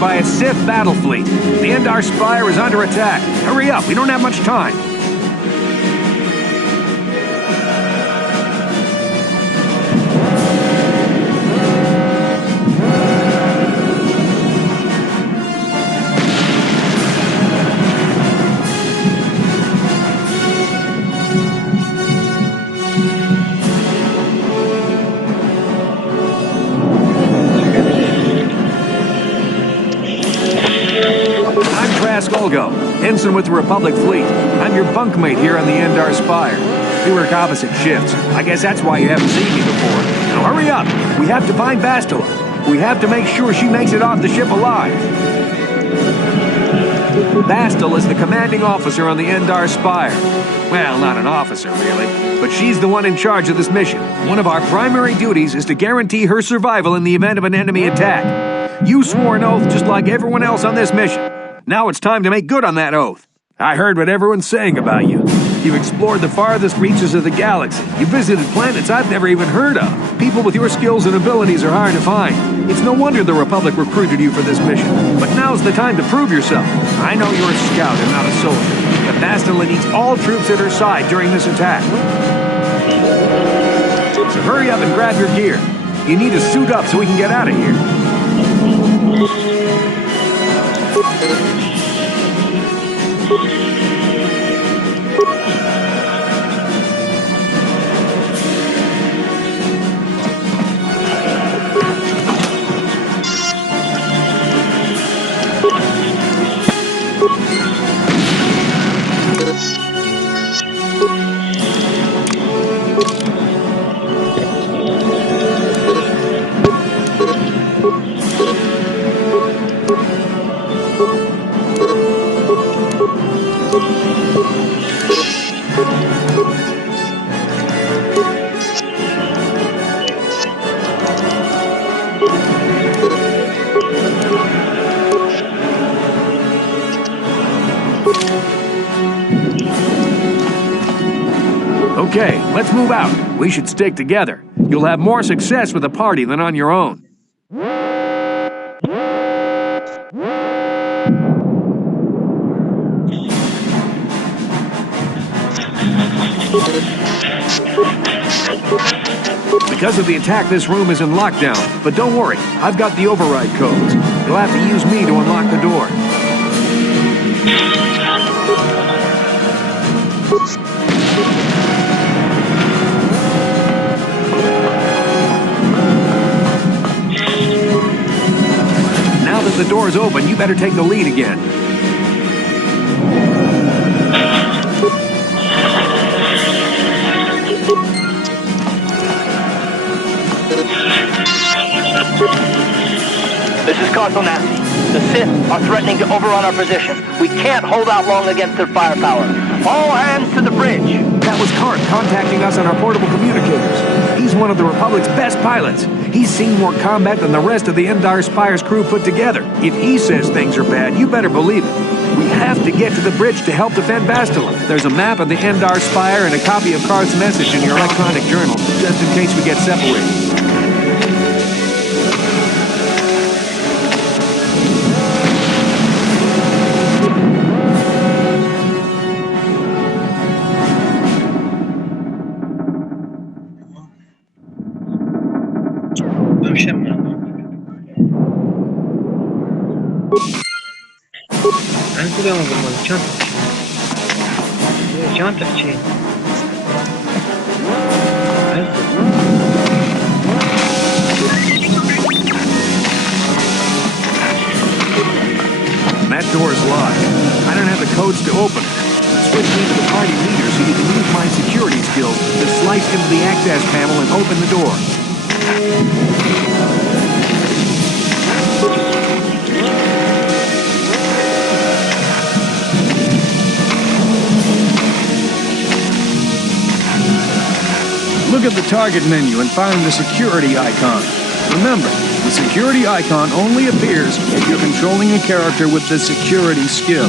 By a Sith battle fleet. The Endar Spire is under attack. Hurry up, we don't have much time. Ensign with the Republic fleet. I'm your bunkmate here on the Endar Spire. We work opposite shifts. I guess that's why you haven't seen me before. Now hurry up! We have to find Bastila. We have to make sure she makes it off the ship alive. Bastila is the commanding officer on the Endar Spire. Well, not an officer, really, but she's the one in charge of this mission. One of our primary duties is to guarantee her survival in the event of an enemy attack. You swore an oath just like everyone else on this mission. Now it's time to make good on that oath. I heard what everyone's saying about you. You've explored the farthest reaches of the galaxy. You visited planets I've never even heard of. People with your skills and abilities are hard to find. It's no wonder the Republic recruited you for this mission. But now's the time to prove yourself. I know you're a scout and not a soldier, but Bastila needs all troops at her side during this attack. So hurry up and grab your gear. You need to suit up so we can get out of here. Okay, let's move out. We should stick together. You'll have more success with a party than on your own. Because of the attack, this room is in lockdown. But don't worry, I've got the override codes. You'll have to use me to unlock the door. Now that the door's open, you better take the lead again. This is Consul Nasty. The Sith are threatening to overrun our position. We can't hold out long against their firepower. All hands to the bridge. That was Cart contacting us on our portable communicators. He's one of the Republic's best pilots. He's seen more combat than the rest of the Endar Spire's crew put together. If he says things are bad, you better believe it. We have to get to the bridge to help defend Bastila. There's a map of the Endar Spire and a copy of Cart's message in your electronic journal, just in case we get separated. That door is locked. I don't have the codes to open it. Switch me to the party leader so you can use my security skills to slice into the access panel and open the door. Look at the target menu and find the security icon. Remember, the security icon only appears if you're controlling a character with the security skill.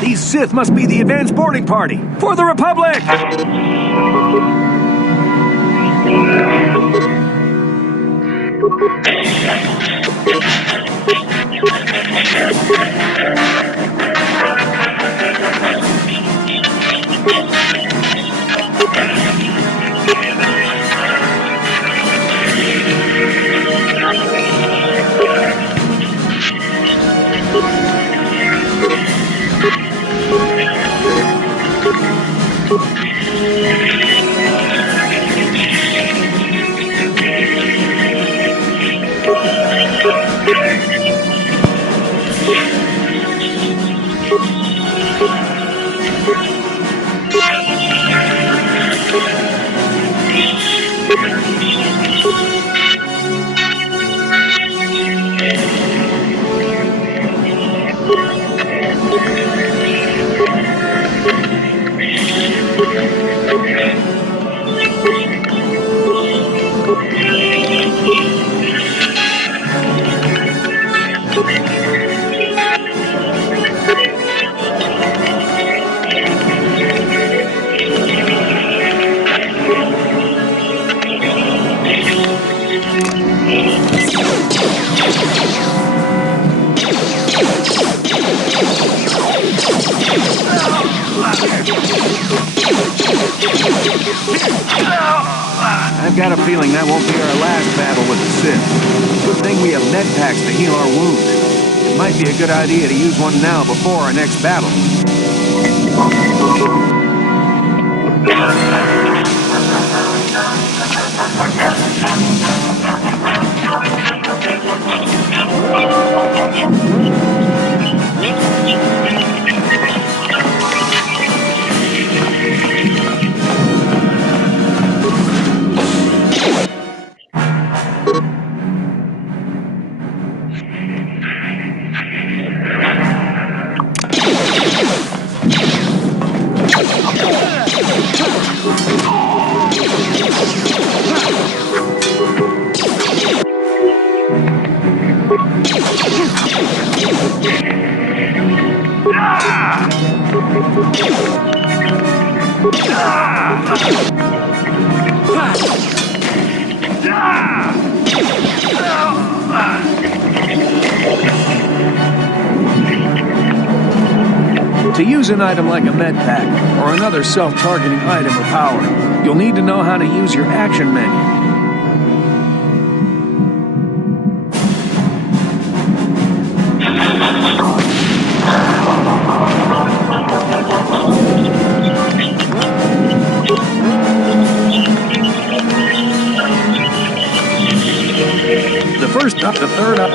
These Sith must be the advanced boarding party for the Republic! I've got a feeling that won't be our last battle with the Sith. Good thing we have med packs to heal our wounds. It might be a good idea to use one now before our next battle. To use an item like a med pack, or another self-targeting item or power, you'll need to know how to use your action menu. The first up, the third up.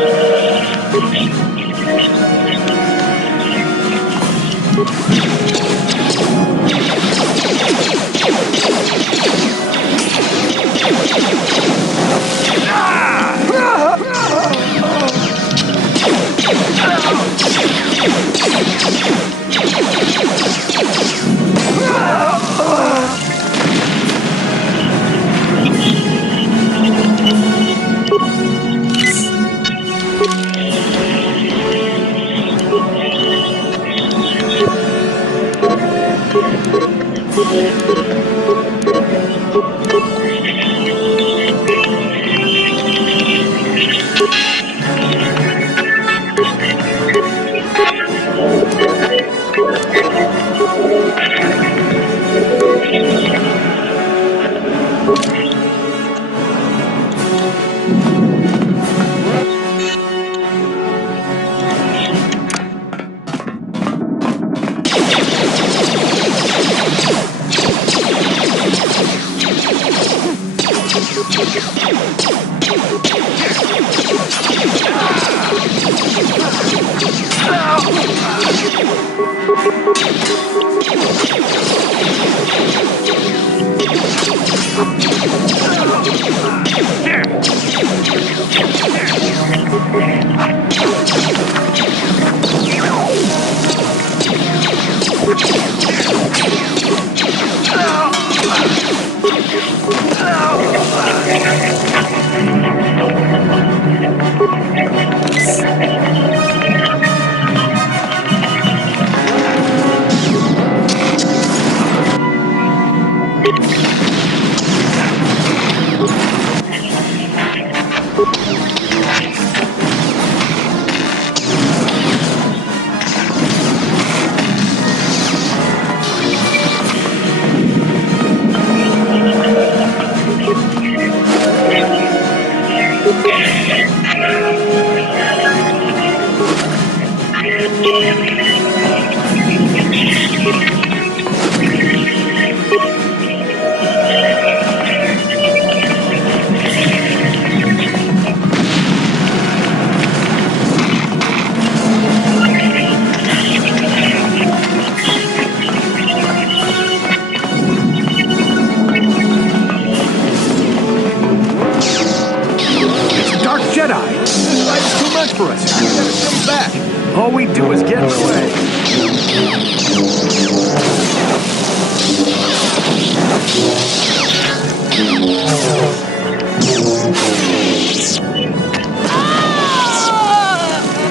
For us. We gotta stay back. All we do is get in the way.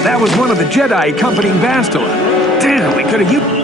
That was one of the Jedi accompanying Bastila. Damn, we could have used...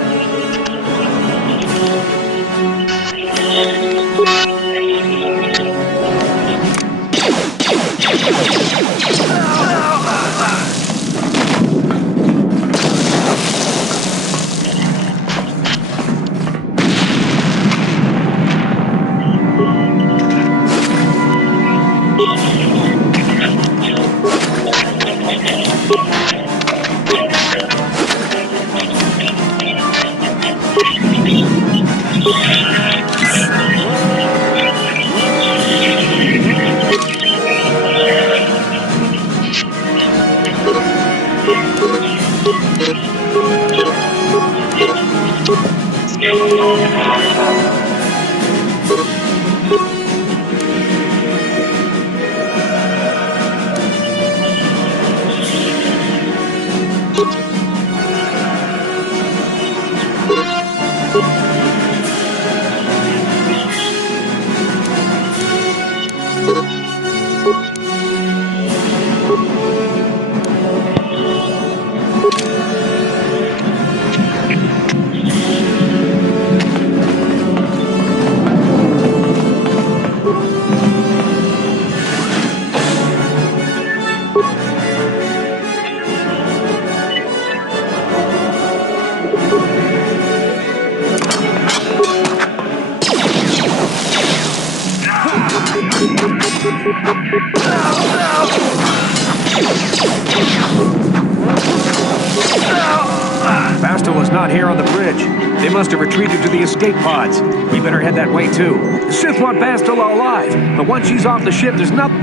Bastel is not here on the bridge. They must have retreated to the escape pods. We better head that way too. The Sith want Bastel alive, but once she's off the ship, there's nothing.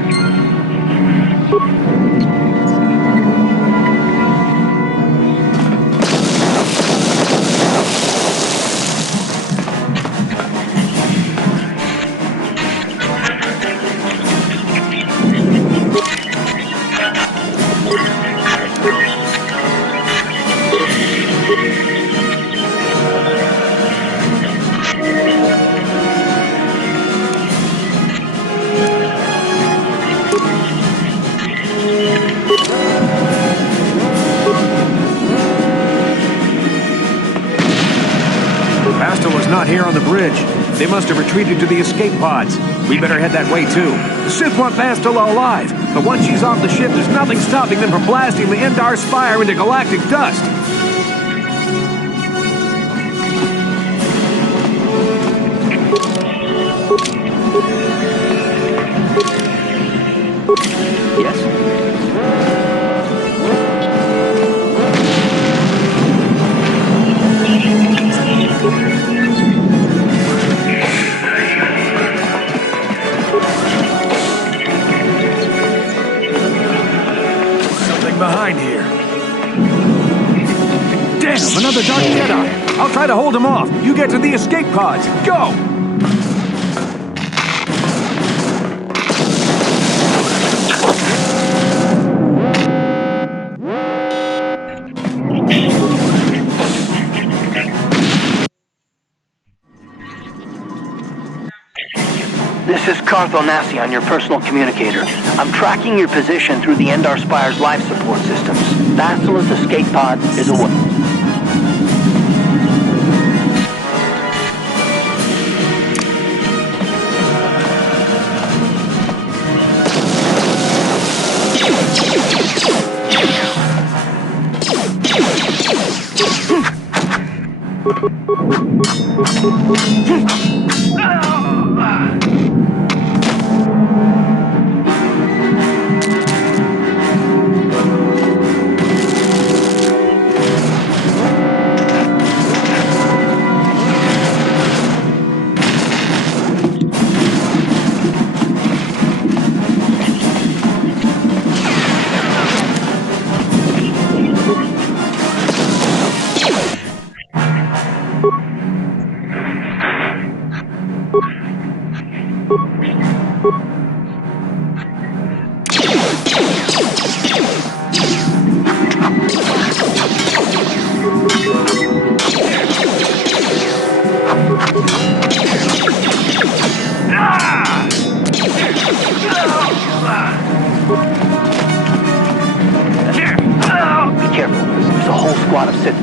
Bastel is not here on the bridge. They must have retreated to the escape pods. We better head that way too. The Sith want Bastel alive, but once she's off the ship, there's nothing stopping them from blasting the Endar Spire into galactic dust. Behind here. Damn, another Dark Jedi. I'll try to hold him off. You get to the escape pods. Go! This is Cartho Nassi on your personal communicator. I'm tracking your position through the Endar Spire's life support systems. Bastel's escape pod is away.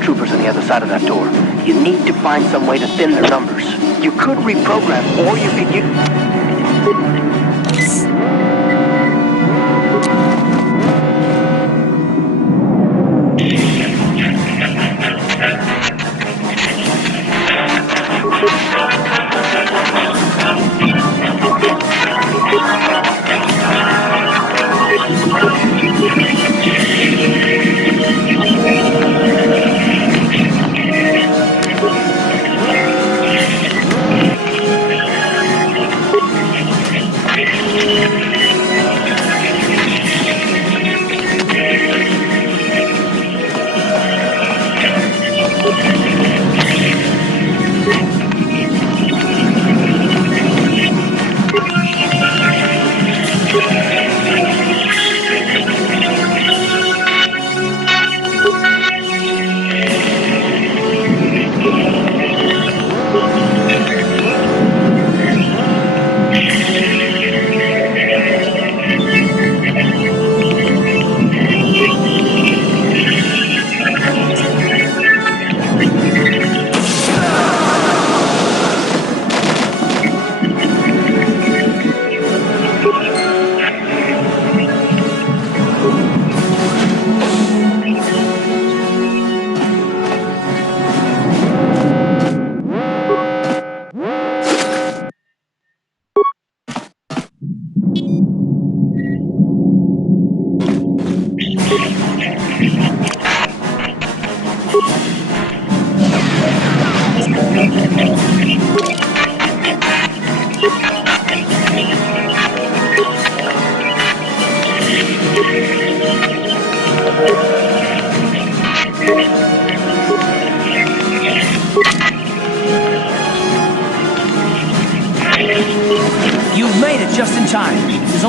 Troopers on the other side of that door. You need to find some way to thin their numbers. You could reprogram, or you could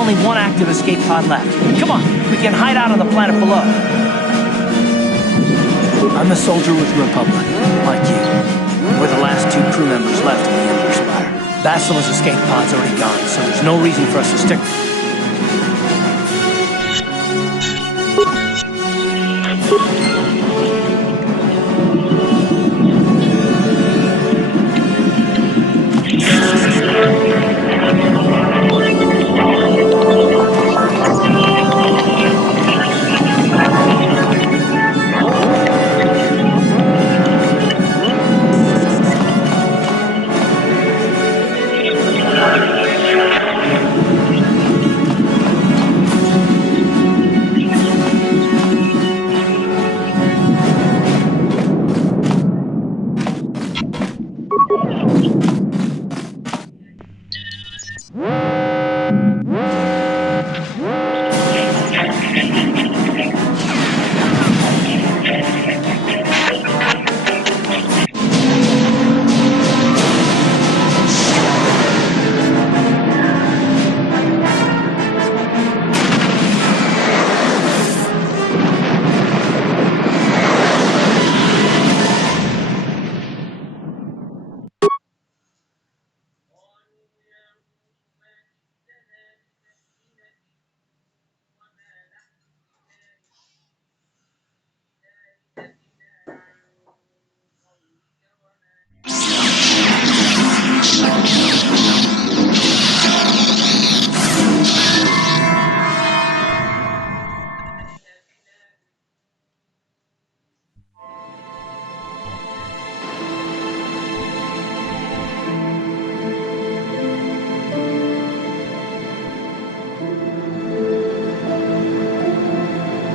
only one active escape pod left. Come on, we can hide out on the planet below. I'm a soldier with the Republic, like you. We're the last 2 crew members left in the Ember Spire. Basila's escape pod's already gone, so there's no reason for us to stick.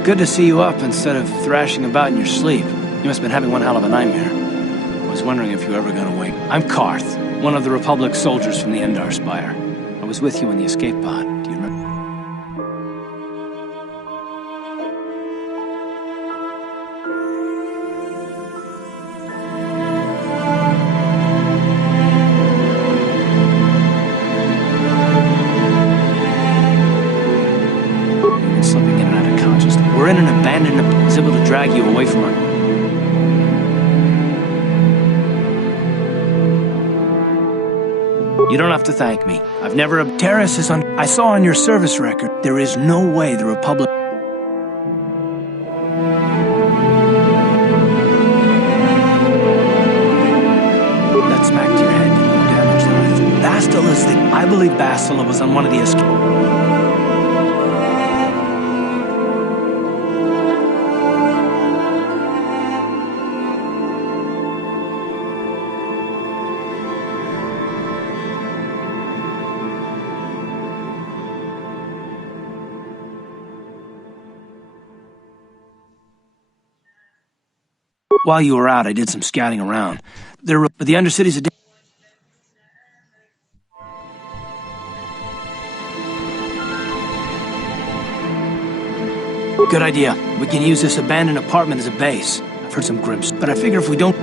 Good to see you up instead of thrashing about in your sleep. You must have been having one hell of a nightmare. I was wondering if you were ever gonna wake. I'm Karth, one of the Republic soldiers from the Endar Spire. I was with you in the escape pod. Do you remember? Slipping in and out of consciousness. We're in an abandoned. I was able to drag you away from her. You don't have to thank me. I've never. Terrace is on. I saw on your service record. There is no way the Republic. That smacked your head did more damage than I thought. Bastila is the. I believe Bastila was on one of the escape. While you were out, I did some scouting around. But the Undercity's a... Good idea. We can use this abandoned apartment as a base. I've heard some grimps, but I figure if we don't...